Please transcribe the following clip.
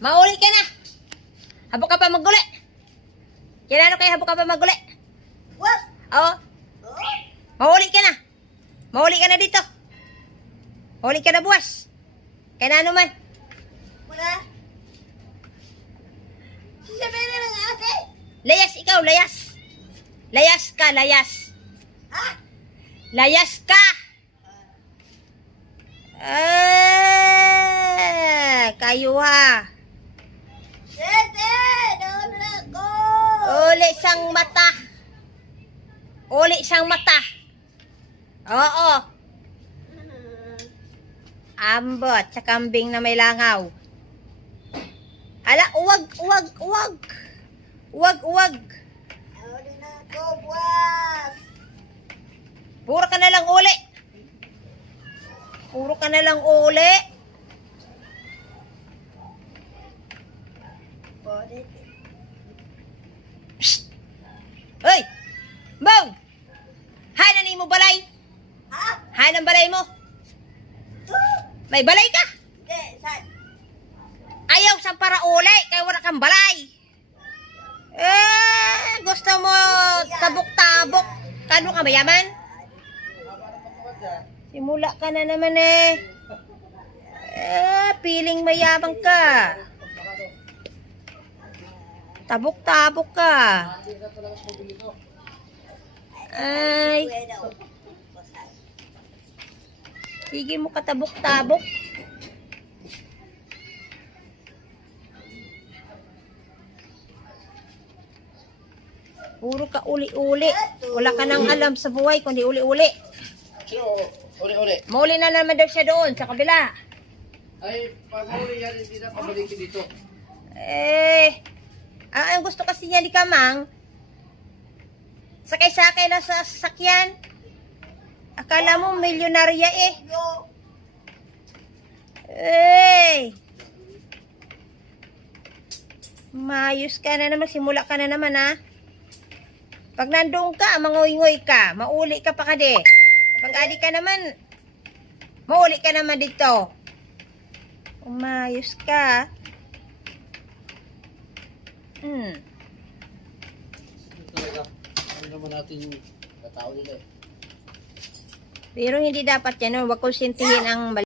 Mauli ka na. Habok ka pa maguli. Kailan kayo habok ka pa maguli? What? Oo. Mauli ka na. Mauli ka na dito. Mauli ka na buwas. Kaya na man. Wala. Sasabihin na lang ate. Layas ikaw, layas. Layas ka, layas. Ha? Layas ka. Kayo ha. Tete! Doon na ako! Uli sang mata. Uli sang mata. Oo. Ambot sa kambing na may langaw. Ala, uwag, uwag, uwag. Uwag, uwag. Doon na ako, buwas! Puro ka na lang uli. Puro ka na lang uli. Psst! Hoy! Bong! Hay na mo balay. Ha? Hay ng balay mo. May balay ka. Hindi, saan? Ayaw sa para uli. Kaya wala kang balay. Gusto mo tabok-tabok. Kano ka mayaman? Simula ka na naman piling mayabang ka. Tabok-tabok ka. Ay. Sige mo katabok-tabok. Puro ka uli-uli. Wala ka nang alam sa buhay kundi uli-uli. Sino uli-uli? Mauli na naman daw siya doon sa kabila. Ay, pag uli yan, hindi na pabalikin dito. Ang gusto kasi niya ni Kamang, sakay-sakay lang sa sasakyan. Akala mo milyonarya Mayos ka na naman, simula ka na naman ha. Pag nandoon ka, mangoy-ngoy ka, mauli ka pa kade. Pag adi ka naman, mauli ka naman dito. Umayos ka. Talaga, ano naman natin yung katao nila Pero hindi dapat yan, huwag konsintihin ang